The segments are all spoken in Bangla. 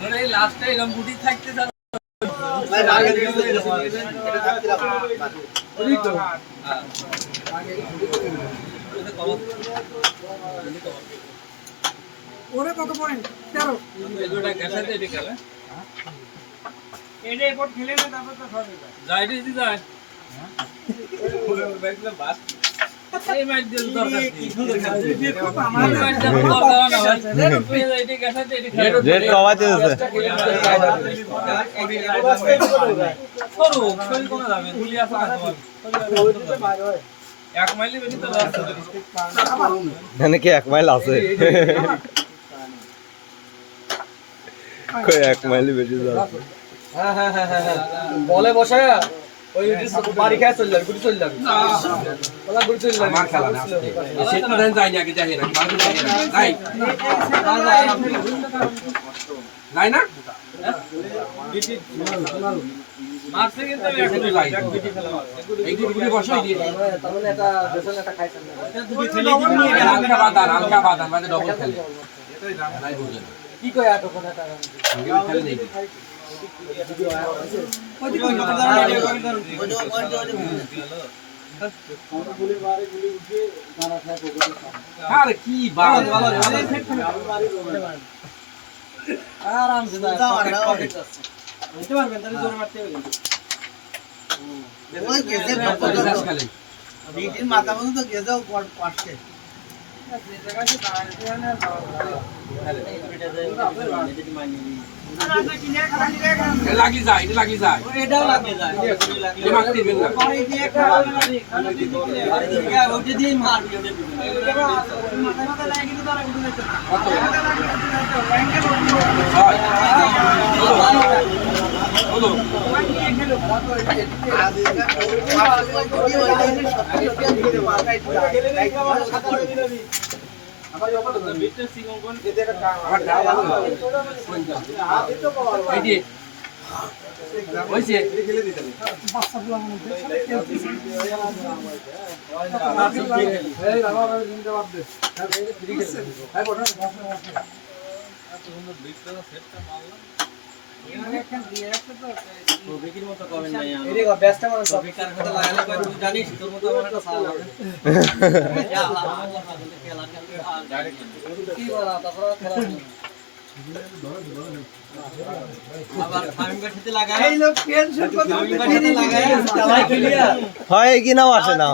মানে এই লাস্টে এরকম বুটি থাকতে স্যার ওরে কত পয়েন্ট 13 এই দুটো গ্যাসাতে এটি খেলে এটাই বোর্ড খেলে না তারপর তো হবে যায় দিদি যায় পুরো ব্যাগটা বাস এই ম্যাচ দিল দরকার কি সুন্দর খেলছে আমার ম্যাচ দিল দরকার না ভাই এটি গ্যাসাতে এটি খেলে রেড কমাতে আছে সরু শরীর কোন যাবে গুলি আছে না তোমার এক মাইলের বেশি তো রাস্তা এখানে কি 1 মাইল আছে কই 1 মাইল বেশি যাচ্ছে হ্যাঁ বলে বসায়া ওই বাড়ি খায় চলে যাবে গুটি চলে যাবে ওলা গুটি চলে যাবে আমার খেলা না সেটা দেন যাই না আগে যাই না বাড়ি যাই না যাই যাই না মারছে কিন্তু আমি এখন যাই এক বিটি খেলা এই গুটি বসাই দিয়ে তার মানে এটা বেসন একটা খাইছেন না দুটি খেলে দিবি হালকা বাদান মানে ডবল খেলে নাই বুঝেন কি কয় এত কথা টাকা খেলে নেই আরে কি বাল আরাম সে বুঝতে পারবেন তাহলে জোরে মারতে হবে ওই গেছে খেলে বিটির মাথা পর্যন্ত গেছেও পাশে লাগি যায় এটা লাগি যায় এটাও লাগে যায় যে মারতে দিবেন না পরে দিয়ে একটা ওটা দিয়ে মারবি ওটা মাথা মাথা লাগে কিন্তু তারা উঠে যেতে বলো এই যে হইছে জানিস তোর মতো আমার একটা সাল কি বলা তারপর খেলা আবার ফার্মিং করতে লাগায় এই লোক টেনশন করতে লাগায় সবাই ক্লিয়ার হয় কি নাও আসে না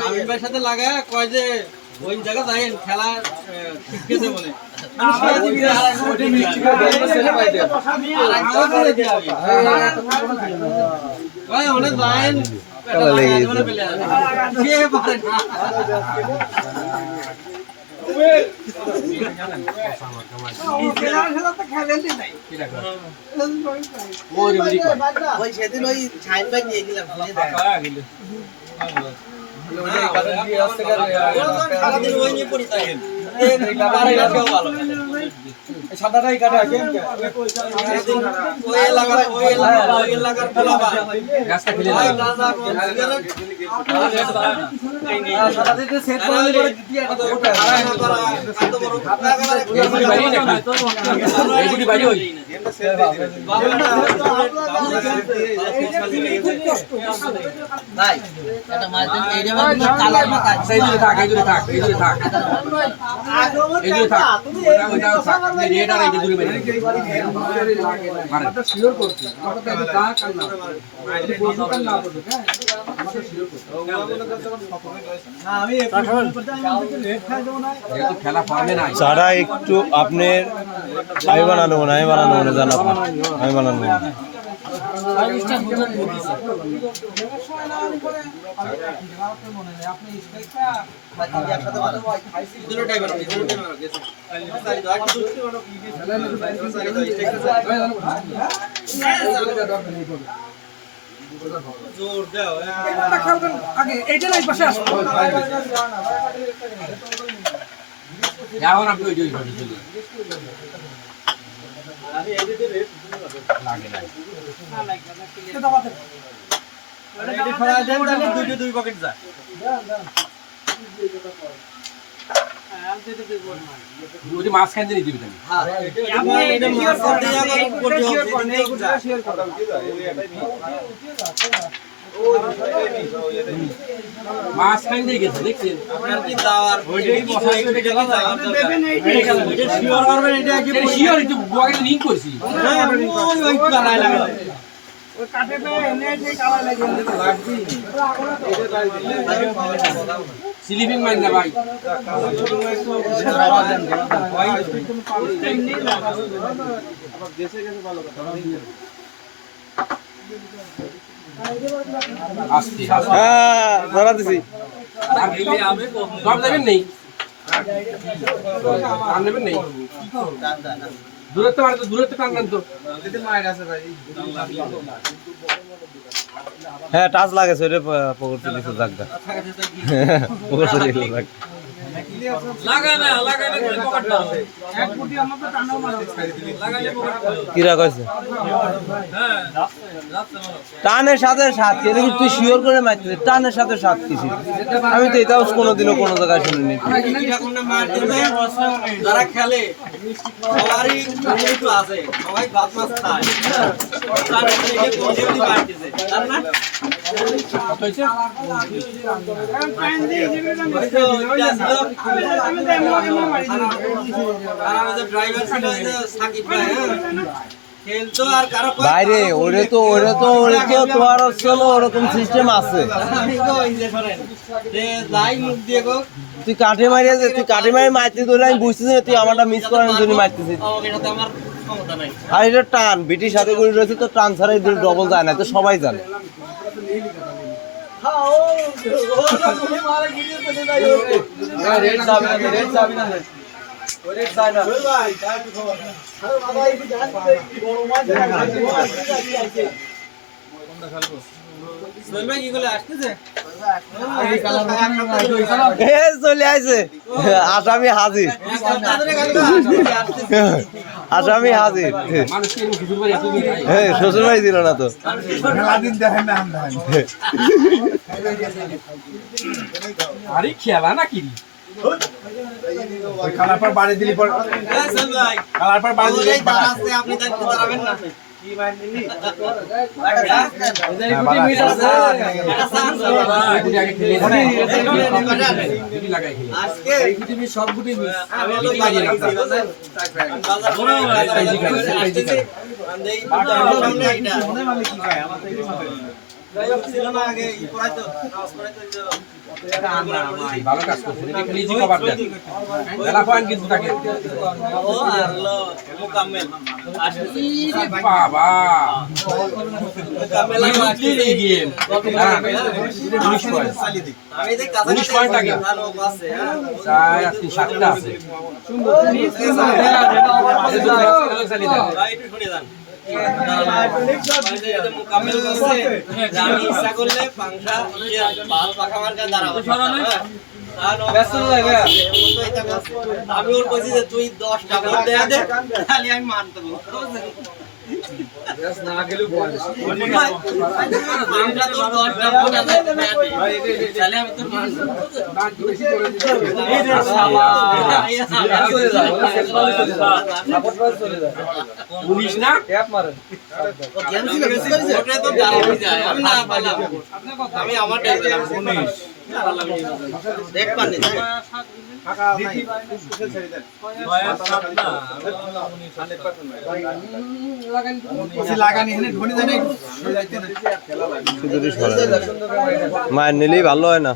ফার্মিং এর সাথে লাগায় কয় যে ওই জায়গা যাইন খেলা শিখতেছে বলে অনেক যাইন ওই সেদিন ওই ছাইন ভাই নিয়ে গেলাম সারাদিন ওই নিয়ে পড়ি তাই সাদাটাই কাটা ওই এলাকার খেলা গাছটা খেলে সেট করে এইগুলি বাইরে হই ভাই এটা মাছ দিন এই যে কালার মাথা এইগুলি থাক এইগুলি থাক এইগুলি থাক এইগুলি থাক ওইটা থাক রেড আর এইগুলি বাইরে মারেন শিওর করছি আমাকে এটা দাগ আর না এটা বলতে না বলতে হ্যাঁ আমাকে শিওর করতে আমি লেট খাই দেব না যেহেতু খেলা ফর্মে নাই চারা একটু আপনার আমি বানানো না আমি বানানো না জান আপনার আমি বানানো না জোর দাও আগে এইটা নাই পাশে আসো এখন আপনি ওই জয় করে চলে আমি এই যে রেট লাগে না না লাগে না এটা দাবাতে এটা ফলা দেন তাহলে দুই পকেট যায় ওই যে মাছ খাইতে দিয়ে দিবি তাহলে। মাছ খাইতে দিয়ে গেছে দেখছেন শিওর একটু গোয়াকে লিঙ্ক করছি ওই কাঠে এনে যে কালা লাগে স্লিপিং মাইন না ভাই আস্তে হ্যাঁ ধরা দিছি সব দেবেন নেই আর নেবেন নেই দূরত্ব মানে তো দূরত্ব টানবেন তো হ্যাঁ টাচ লাগেছে ওরে পকড়তে দিছে জায়গা পকড়তে দিছে জায়গা লাগানা করে পকেট দাও এক ফুটি আমাকে টানাও মারা লাগালে পকেট দাও কিরা কইছে হ্যাঁ যাচ্ছে মারো টানের সাথে সাত এটা কি তুই শিওর করে মারছিস টানের সাথে সাত কিসি আমি তো এটাও কোনোদিনও কোনো জায়গায় শুনিনি যারা খেলে সবারই একটু আছে সবাই ভাত মাছ খায় তার থেকে পজিটিভ পার্টিছে তার না টাইম দিয়ে দিবে না আমি তো এমন মারি আর আমাদের ড্রাইভার ছিল সাকিব ভাই খেলতো আর কারো বাইরে ওরে তো তোমার হলো ওরকম সিস্টেম আছে যাই মুখ দিয়ে গো তুই কাঠে মারি মারতে ধরে আমি বুঝতেছি না তুই আমারটা মিস করার জন্য মারতেছিস আমাকে সাথে আমার ক্ষমতা নাই আর এটা টান বিটির সাথে করে রয়েছে তো টান ছাড়াই ডবল যায় না তো সবাই জানে সোহেল ভাই কি করে আসতেছে চলে আইছে আসামি হাজির আসামি হাজির মানুষ কি শ্বশুর বাড়ি এত দূর যায়? হ্যাঁ শ্বশুর বাড়ি দিল না তো আরে খেলা নাকি সোহেল ভাই ওরাই দাঁড় আছে আপনি দাঁড়িয়ে দাঁড়াবেন না আগে খেলে লাগাই খেলে আজকে সব গুটি মিস আমি তো বাজে না ছিল না আগে ই পড়াইতো নামাজ পড়াইতো ভালো কাজ করছে এটা ক্লিজি কভার দেন মেলা পয়েন্ট কিন্তু থাকে ও আর লো মুকাম্মেল আসছে বাবা মুকাম্মেল কি গেম 19 পয়েন্ট আমি দেখ কাছে 19 পয়েন্ট আগে ভালো আছে হ্যাঁ চাই আপনি সাতটা আছে ভাই একটু শুনে যান মুকাম্মেল আছে আমি ইচ্ছা করলে পাংশা বাল পাখা মার্কা দাঁড়াবো আমি ওর কইছি যে তুই 10টা ভোট দেয়া দে খালি আমি মানতে বলবো না গেলে বল আমরা তো 10টা ভোট আছে তাহলে আমি তোর পুলিশ না ট্যাপ মারেন ভোটে তো দাঁড়ানো যায় আমি না পাইলাম আমি আমার টাইম দিলাম দেখ পানি মায়ের নিলেই ভালো হয় না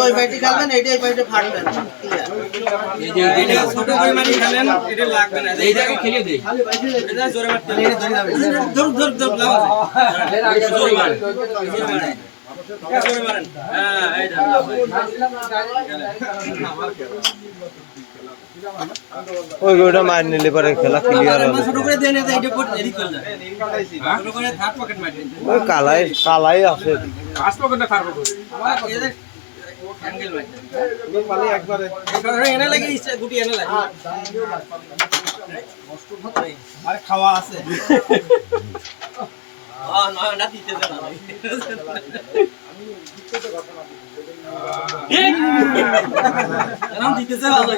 ওই বাইটি খেলবেন এইটা এই বাইটি ফাটবেন ছোট পরিমাণে খেলেন এটা লাগবে না এই জায়গায় খেলে দেই এটা জোরে মারতে ধর ধর ধর লাগাও জোরে মারেন জোরে মারেন হ্যাঁ এই ওই ওটা মায়ের নিলে পরে খেলা ক্লিয়ার হবে ছোট করে দেন এটা কোট এদিক করে দেন ছোট করে থার্ড পকেট মারবেন ওই কালাই আছে কাজ পকেটে থাকবো এদের অ্যাঙ্গেল মারবেন পালে একবারে এনে লাগে ইচ্ছা গুটি এনে লাগে আরে খাওয়া আছে নয় না দিতেছে না এরকম দিতেছে ভালো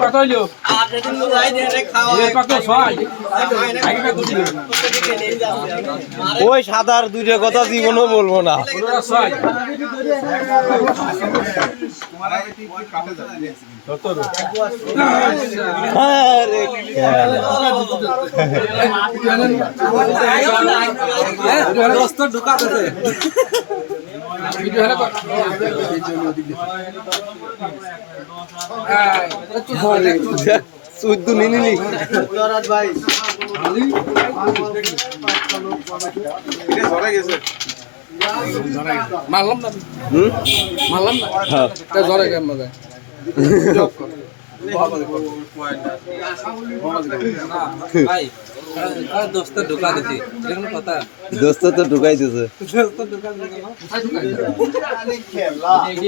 কত হইলো আর যেদিন যাই দিয়ে খাওয়া কত ছয় ওই সাদার দুইটা কথা জীবনও বলবো না। 6 আরে দোস্ত ঢুকাতেছে চুদ্দু নিলি মারলাম না হুম মারলাম না হ্যাঁ তা জ্বরে কেমন মজা ভাই দোস্ত ঢোকা দিছি এটা কোনো কথা দোস্ত তো ঢুকাইতেছে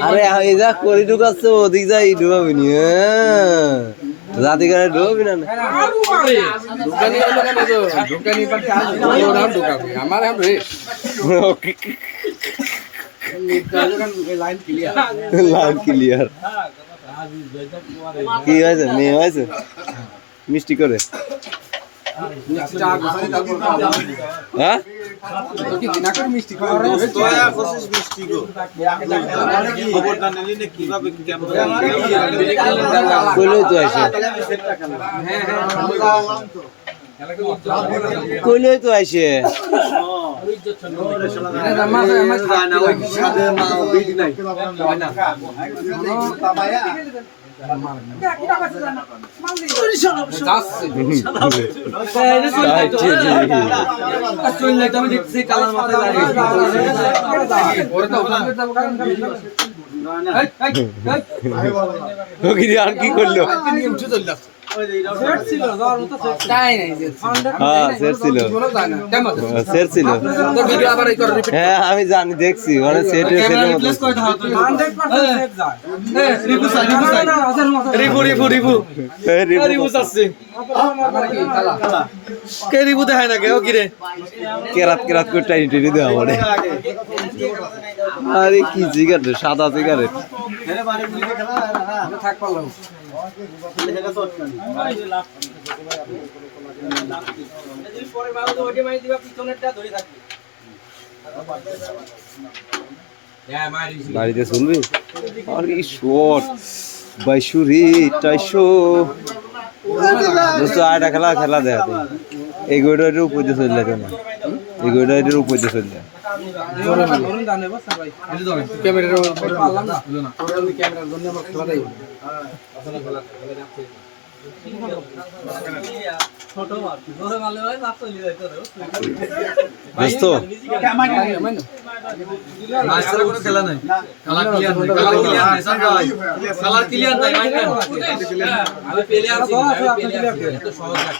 আরে এই যা করি ঢুকাচ্ছে ওদিক যাই ঢুকাবি নি জাতি করে ঢুকাবি না দোকানি হলো কেন তো দোকানি পাটি আসবে ওর নাম ঢুকাবে আমার নাম রে লাইন ক্লিয়ার লাইন ক্লিয়ার কি হয়েছে মেয়ে হয়েছে মিষ্টি করে চা গোসাই তারপর হ্যাঁ কি দিনা করে মিষ্টি খাওয়া কইলেই তো আসে কইলেই তো আসে আমি দেখছি কালার মাথায় আর কি করলো হ্যাঁ সেট ছিল সেট ছিল হ্যাঁ আমি জানি দেখছি মানে সেটের সেটের মতো কেরাত কেরাত করে টাইনি টেনে দেওয়া মানে আরে কি সিগারেট সাদা সিগারেট থাক পারলাম বাড়িতে শুনবি আর কি শট 22 250 আয়টা খেলা দেয় এই গোড়ার উপর দিয়ে চলে যায় না এই গোড়ার উপর দিয়ে চলে যায় ক্যামেরার উপর পারলাম না ক্যামেরার জন্য আমার খেলা দেই ছোট মাছ ধরে মারলে ভাই মাছ চলে যায় তো দোস্ত মাছের কোনো খেলা নাই কালার ক্লিয়ার নাই কালার ক্লিয়ার নাই আমি পেলে আছি এত সহজ না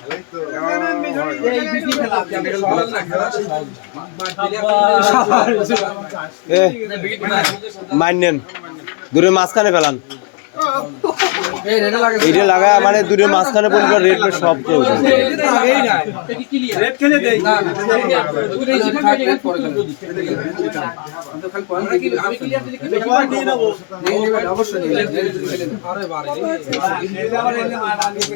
এই বিপি খেলা সহজ না খেলা মাইনেন দূরে মাঝখানে ফেলান এই রেড লাগে এইটা লাগা মানে দূরে মাঝখানে পড়লে রেড সব তো আগেই না রেড খেলে দেই না আমি ক্লিয়ার দিলে কি অবশ্যই আরে বারে